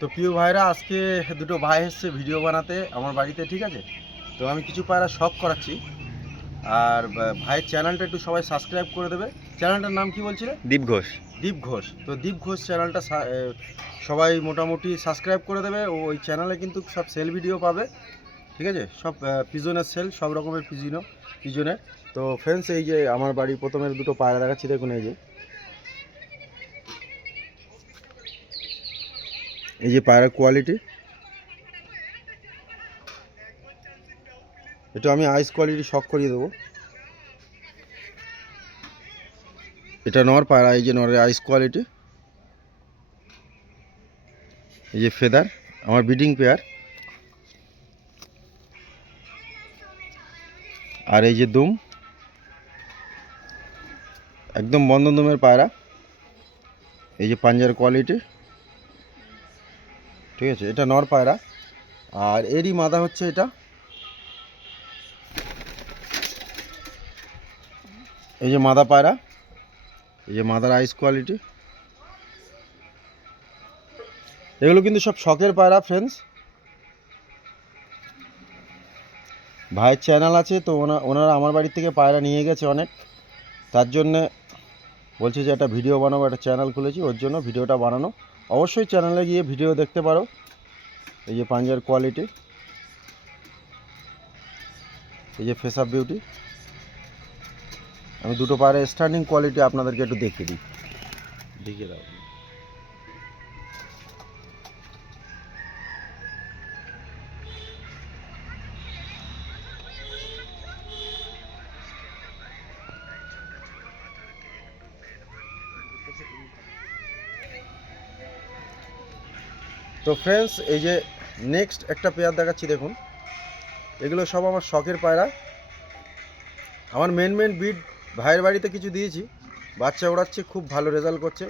তো প্রিয় ভাইরা, আজকে দুটো ভাই এসছে ভিডিও বানাতে আমার বাড়িতে, ঠিক আছে। তো আমি কিছু পায়রা শখ করাচ্ছি। আর ভাইয়ের চ্যানেলটা একটু সবাই সাবস্ক্রাইব করে দেবে। চ্যানেলটার নাম কি বলছিলে? দীপ ঘোষ। দীপ ঘোষ। তো দীপ ঘোষ চ্যানেলটা সবাই মোটামুটি সাবস্ক্রাইব করে দেবে। ওই চ্যানেলে কিন্তু সব সেল ভিডিও পাবে, ঠিক আছে। সব পিজনের সেল, সব রকমের পিজনের। তো ফ্রেন্ডস, এই যে আমার বাড়ি প্রথমের দুটো পায়রা দেখাচ্ছি, দেখুন। এই যে পায়রার কোয়ালিটি, এটা আমি আইস কোয়ালিটি শখ করিয়ে দেবো। এটা নর পায়রা, এই যে নরের আইস কোয়ালিটি, এই যে ফেদার, আমার ব্রিডিং পেয়ার। আর এই যে দুম, একদম বন্ধন দুমের পায়রা। এই যে পাঞ্জার কোয়ালিটি, ঠিক আছে। এটা নর পায়রা। আর এরই মাদা হচ্ছে এটা, এই যে মাদা পায়রা, এই যে মাদার আইস কোয়ালিটি। এগুলো কিন্তু সব শখের পায়রা ফ্রেন্ডস। ভাইয়ের চ্যানেল আছে, তো ওনারা আমার বাড়ি থেকে পায়রা নিয়ে গেছে অনেক। তার জন্যে বলছে যে একটা ভিডিও বানাবো, একটা চ্যানেল খুলেছি, ওর জন্য ভিডিওটা বানানো। অবশ্যই চ্যানেলে গিয়ে ভিডিও দেখতে পারো। এই যে পাঞ্জার কোয়ালিটি, এই যে ফেস আপ বিউটি। আমি দুটো পায়রা স্ট্যান্ডিং কোয়ালিটি আপনাদেরকে একটু দেখিয়ে দিই, দেখিয়ে দাও। তো ফ্রেন্ডস, এই যে নেক্সট একটা পেয়ার দেখাচ্ছি, দেখুন। এগুলো সব আমার শখের পায়রা। আমার মেন ব্রিড ভাইয়ের বাড়িতে কিছু দিয়েছি, বাচ্চা ওড়াচ্ছে, খুব ভালো রেজাল্ট করছে।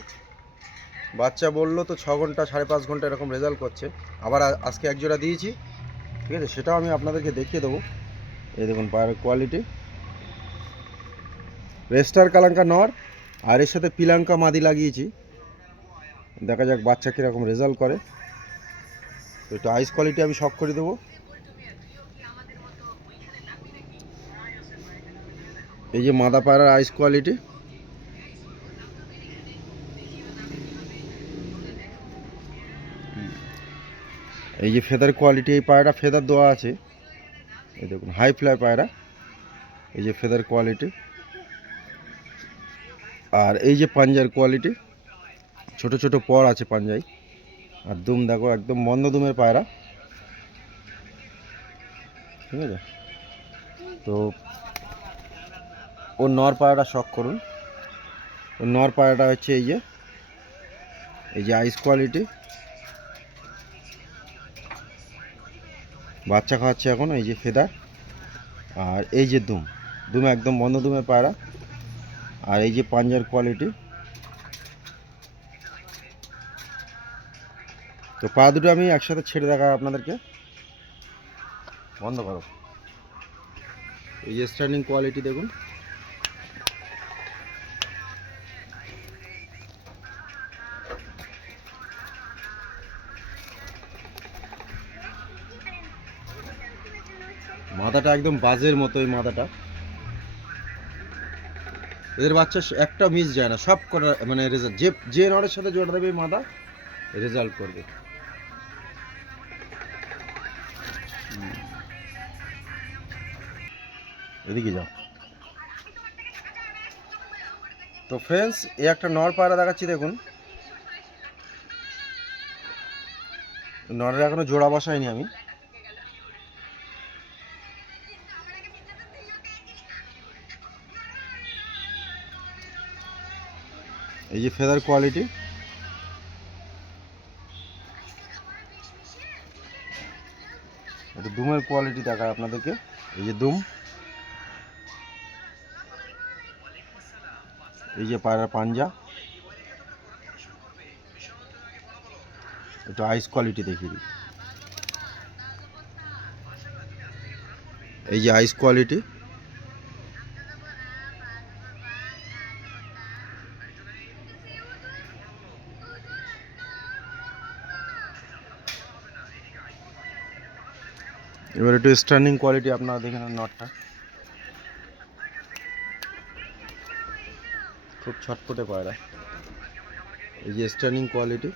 বাচ্চা বললো তো 6 ঘন্টা 5.5 ঘন্টা এরকম রেজাল্ট করছে। আবার আজকে এক জোড়া দিয়েছি, ঠিক আছে। সেটাও আমি আপনাদেরকে দেখিয়ে দেবো। এই দেখুন পায়রার কোয়ালিটি, রেস্টার কালাঙ্কা নর, আর এর সাথে পিলাঙ্কা মাদি লাগিয়েছি। দেখা যাক বাচ্চা কীরকম রেজাল্ট করে। তো একটু আইস কোয়ালিটি আমি শখ করে দেবো। এই যে মাদা পায়রার আইস কোয়ালিটি, এই যে ফেদার কোয়ালিটি। এই পায়রাটা ফেদার দেওয়া আছে, এই দেখুন হাই ফ্লাই পায়রা। এই যে ফেদার কোয়ালিটি। আর এই যে পাঞ্জার কোয়ালিটি, ছোট ছোট পর আছে পাঞ্জায়। আর দুম দেখো, একদম মন্দ দুমের পায়রা, ঠিক আছে। তো ওর নর পায়রাটা শখ করুন। ওর নর পায়রাটা হচ্ছে এই যে আইস কোয়ালিটি, বাচ্চা খাওয়াচ্ছে এখন। এই যে ফেদার, আর এই যে দুম একদম বন্ধ দুমের পায়রা। আর এই যে পাঞ্জার কোয়ালিটি। তো পা দুটো আমি একসাথে ছেড়ে দেখাই আপনাদেরকে, বন্ধ করো। এই যে স্ট্যান্ডিং কোয়ালিটি দেখুন। মাথাটা একদম বাজের মতো, এই মাথাটা। এদের বাচ্চা একটা মিস যায় না, সব কটা মানে রেজাল্ট, যে নরের সাথে জোড়া দেবে এই মাদা রেজাল্ট করবে। এদিকে যাও। তো ফ্রেন্ডস, এই একটা নর পায়রা দেখাচ্ছি, দেখুন। নরের এখনো জোড়া বসাইনি আমি। এই যে ফেদার কোয়ালিটি, এটা দুমের কোয়ালিটি দেখায় আপনাদেরকে। এই যে দুম, এই যে পায়রার পাঞ্জা, একটু আইস কোয়ালিটি দেখিয়ে দিই। এই যে আইস কোয়ালিটি, এবার একটু স্ট্যান্ডিং কোয়ালিটি আপনারা দেখে নেন নটটা, খুব ছটফটে পায়রা। এই যে স্ট্যান্ডিং কোয়ালিটি।